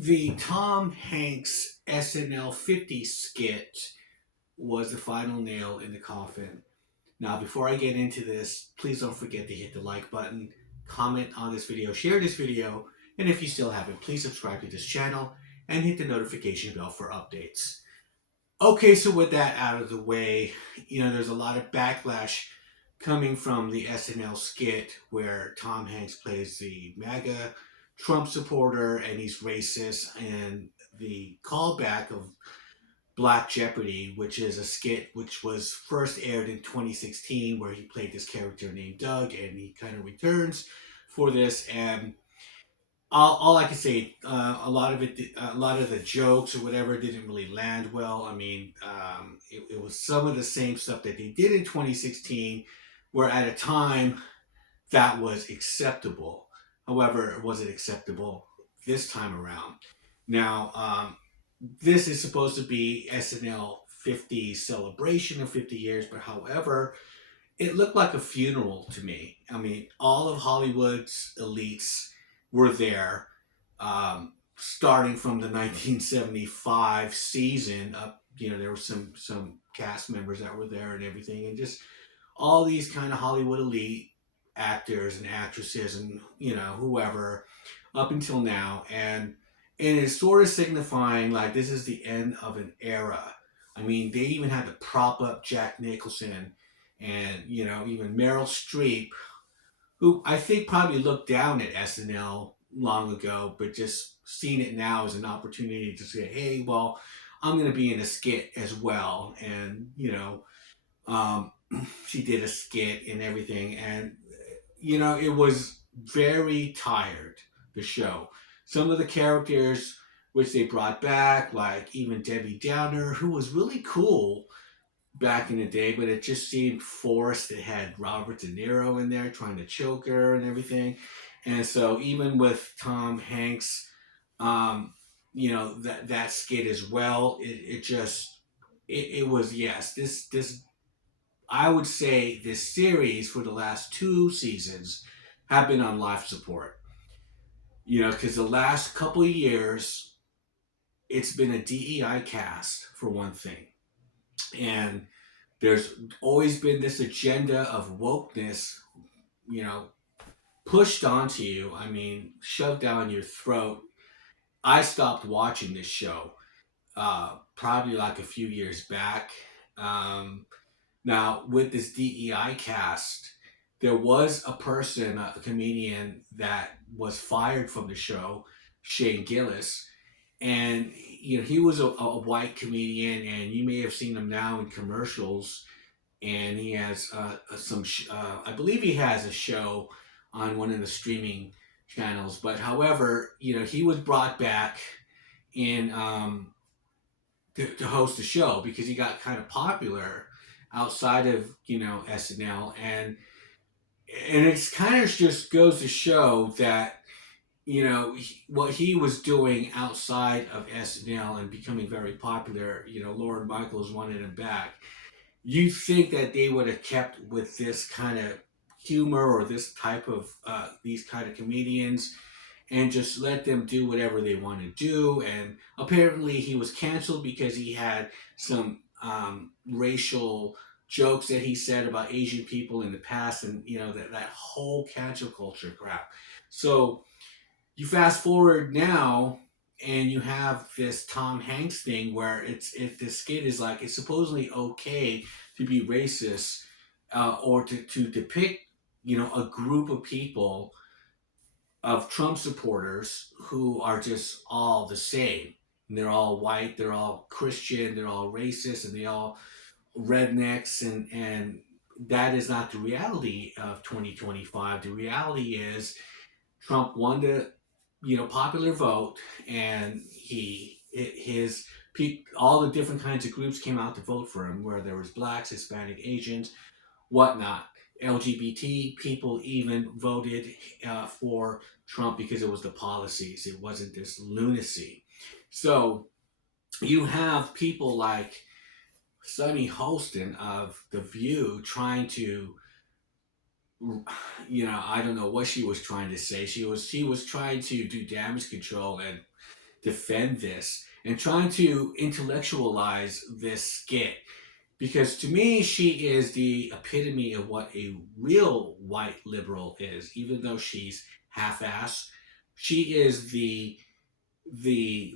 The Tom Hanks SNL 50 skit was the final nail in the coffin. Now, before I get into this, please don't forget to hit the like button, comment on this video, share this video, and if you still haven't, please subscribe to this channel and hit the notification bell for updates. Okay, so with that out of the way, there's a lot of backlash coming from the SNL skit where Tom Hanks plays the MAGA Trump supporter and he's racist, and the callback of Black Jeopardy, which is a skit which was first aired in 2016, where he played this character named Doug, and he kind of returns for this. And all I can say, a lot of the jokes or whatever didn't really land well. I mean, it was some of the same stuff that they did in 2016, where at a time that was acceptable. However, was it acceptable this time around? Now, this is supposed to be SNL 50 celebration of 50 years, but however, it looked like a funeral to me. I mean, all of Hollywood's elites were there, starting from the 1975 season up. There were some cast members that were there and everything, and just all these kind of Hollywood elite actors and actresses and whoever up until now, and it's sort of signifying like this is the end of an era. I mean, they even had to prop up Jack Nicholson and even Meryl Streep, who I think probably looked down at SNL long ago, but just seeing it now as an opportunity to say, hey, well, I'm going to be in a skit as well, and um, she did a skit and everything, and it was very tired. The show, some of the characters which they brought back, like even Debbie Downer, who was really cool back in the day, but it just seemed forced. It had Robert De Niro in there trying to choke her and everything, and so even with Tom Hanks, that skit as well, it just it was, yes, this I would say this series for the last two seasons have been on life support. Because the last couple of years, it's been a DEI cast for one thing, and there's always been this agenda of wokeness, you know, pushed onto you. I mean, shoved down your throat. I stopped watching this show probably like a few years back. Um, Now, with this DEI cast, there was a person, a comedian, that was fired from the show, Shane Gillis. And, he was a white comedian, and you may have seen him now in commercials. And he has I believe he has a show on one of the streaming channels. But however, he was brought back in to host a show because he got kind of popular outside of SNL, and it's kind of just goes to show that what he was doing outside of SNL and becoming very popular. Lauren Michaels wanted him back. You think that they would have kept with this kind of humor or this type of these kind of comedians and just let them do whatever they want to do. And apparently, he was canceled because he had some racial jokes that he said about Asian people in the past, and that whole cancel culture crap. So you fast forward now, and you have this Tom Hanks thing where the skit is like it's supposedly okay to be racist, or to depict a group of people of Trump supporters who are just all the same. And they're all white, they're all Christian, they're all racist, and they all rednecks, and that is not the reality of 2025. The reality is Trump won the popular vote, and all the different kinds of groups came out to vote for him, where there was blacks, Hispanic, Asians, whatnot. LGBT people even voted for Trump because it was the policies. It wasn't this lunacy. So you have people like Sunny Holston of The View trying to, I don't know what she was trying to say. She was trying to do damage control, and defend this and trying to intellectualize this skit, because to me she is the epitome of what a real white liberal is. Even though she's half-ass, she is the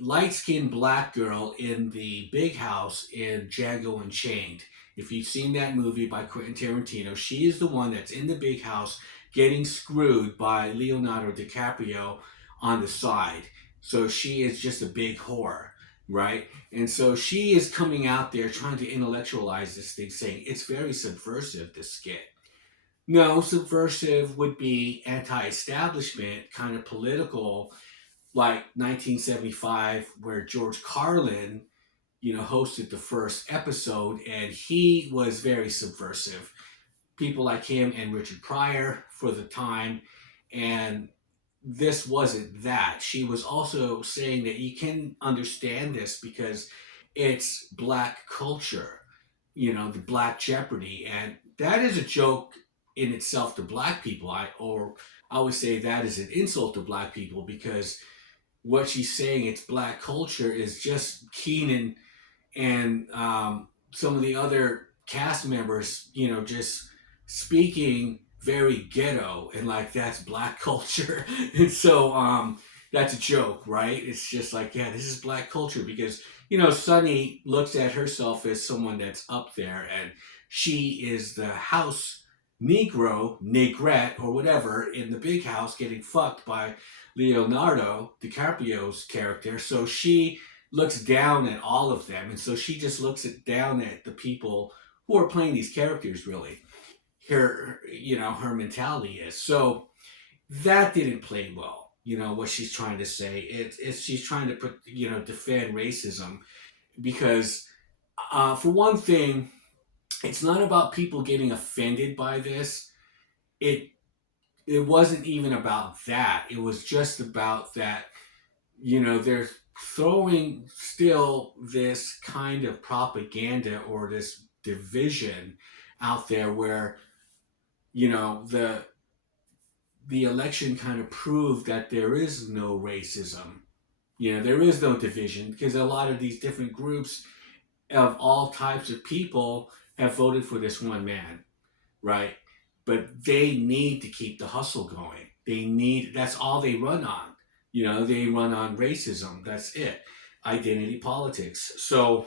light-skinned black girl in the big house in Django Unchained. If you've seen that movie by Quentin Tarantino, she is the one that's in the big house getting screwed by Leonardo DiCaprio on the side. So she is just a big whore, right? And so she is coming out there trying to intellectualize this thing, saying it's very subversive, this skit. No, subversive would be anti establishment, kind of political, like 1975, where George Carlin, hosted the first episode, and he was very subversive. People like him and Richard Pryor for the time, and this wasn't that. She was also saying that you can understand this because it's black culture, the black jeopardy, and that is a joke in itself to black people. I would say that is an insult to black people, because what she's saying, it's black culture, is just Keenan and some of the other cast members, just speaking very ghetto, and like that's black culture. And so that's a joke, right? It's just like, yeah, this is black culture, because Sunny looks at herself as someone that's up there, and she is the house Negro, negrette, or whatever in the big house, getting fucked by Leonardo DiCaprio's character. So she looks down at all of them, and so she just looks down at the people who are playing these characters. Really, her mentality is so that didn't play well. What she's trying to say, it's she's trying to put defend racism, because for one thing, it's not about people getting offended by this. It it wasn't even about that. It was just about that, they're throwing still this kind of propaganda or this division out there where, the election kind of proved that there is no racism. There is no division, because a lot of these different groups of all types of people have voted for this one man, right? But they need to keep the hustle going. That's all they run on. They run on racism. That's it. Identity politics. So,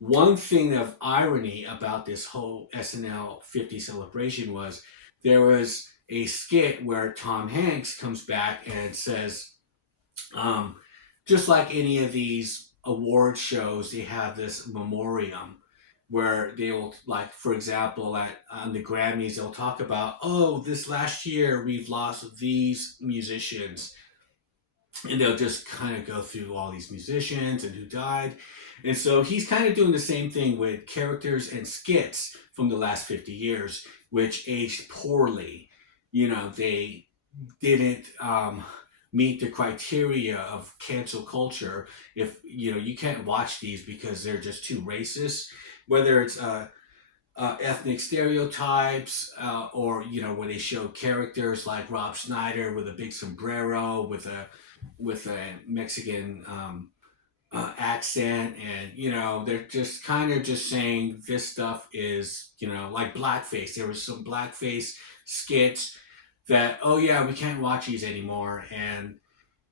one thing of irony about this whole SNL 50 celebration was there was a skit where Tom Hanks comes back and says, um, just like any of these award shows, they have this memoriam where they'll, like, for example, on the Grammys, they'll talk about, oh, this last year we've lost these musicians, and they'll just kind of go through all these musicians and who died. And so he's kind of doing the same thing with characters and skits from the last 50 years, which aged poorly. They didn't meet the criteria of cancel culture. If you can't watch these because they're just too racist, whether it's ethnic stereotypes, or where they show characters like Rob Schneider with a big sombrero with a Mexican accent, and they're just kind of just saying this stuff is like blackface. There was some blackface skits that, oh yeah, we can't watch these anymore. And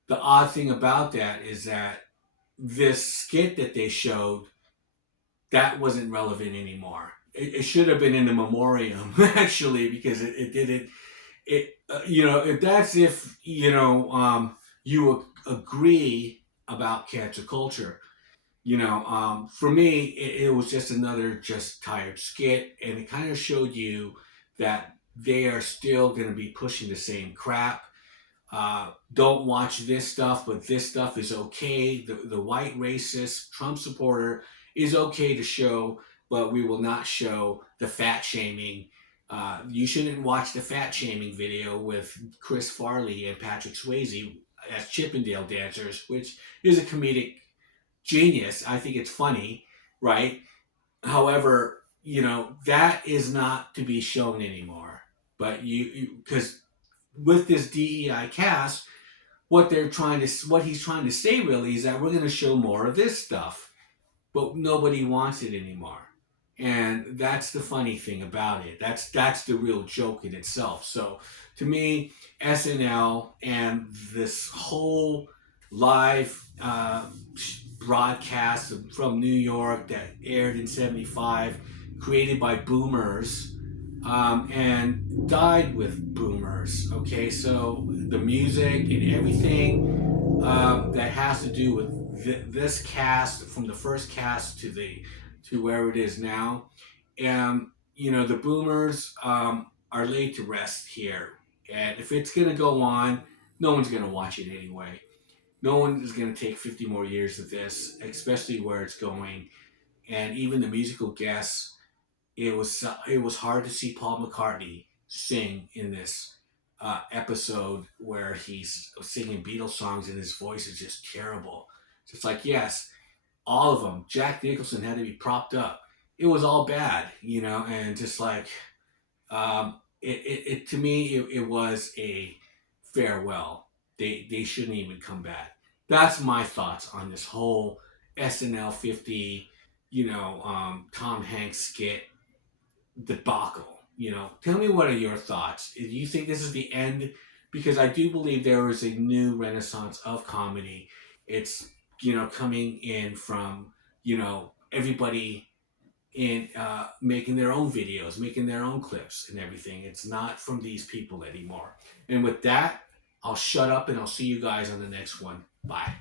the odd thing about that is that this skit that they showed, that wasn't relevant anymore. It should have been in the memoriam actually, because it didn't. If that's if you agree about cancel culture. For me, it was just another just tired skit, and it kind of showed you that they are still going to be pushing the same crap. Don't watch this stuff, but this stuff is okay. The white racist Trump supporter is okay to show, but we will not show the fat shaming. You shouldn't watch the fat shaming video with Chris Farley and Patrick Swayze as Chippendale dancers, which is a comedic genius. I think it's funny, right? However, that is not to be shown anymore. But because with this DEI cast, what he's trying to say really is that we're going to show more of this stuff, but nobody wants it anymore. And that's the funny thing about it. That's the real joke in itself. So to me, SNL and this whole live broadcast from New York that aired in '75, created by boomers, and died with boomers. Okay, so the music and everything that has to do with this cast, from the first cast to where it is now. You know, the boomers are laid to rest here, and if it's gonna go on, no one's gonna watch it anyway. No one is gonna take 50 more years of this, especially where it's going. And even the musical guests, it was hard to see Paul McCartney sing in this episode where he's singing Beatles songs and his voice is just terrible. It's like, yes, all of them. Jack Nicholson had to be propped up. It was all bad, you know, and just like it to me, it was a farewell. They shouldn't even come back. That's my thoughts on this whole SNL 50, Tom Hanks skit debacle. You know, tell me, what are your thoughts? Do you think this is the end? Because I do believe there is a new renaissance of comedy. It's coming in from everybody in making their own videos, making their own clips and everything. It's not from these people anymore. And with that, I'll shut up and I'll see you guys on the next one. Bye.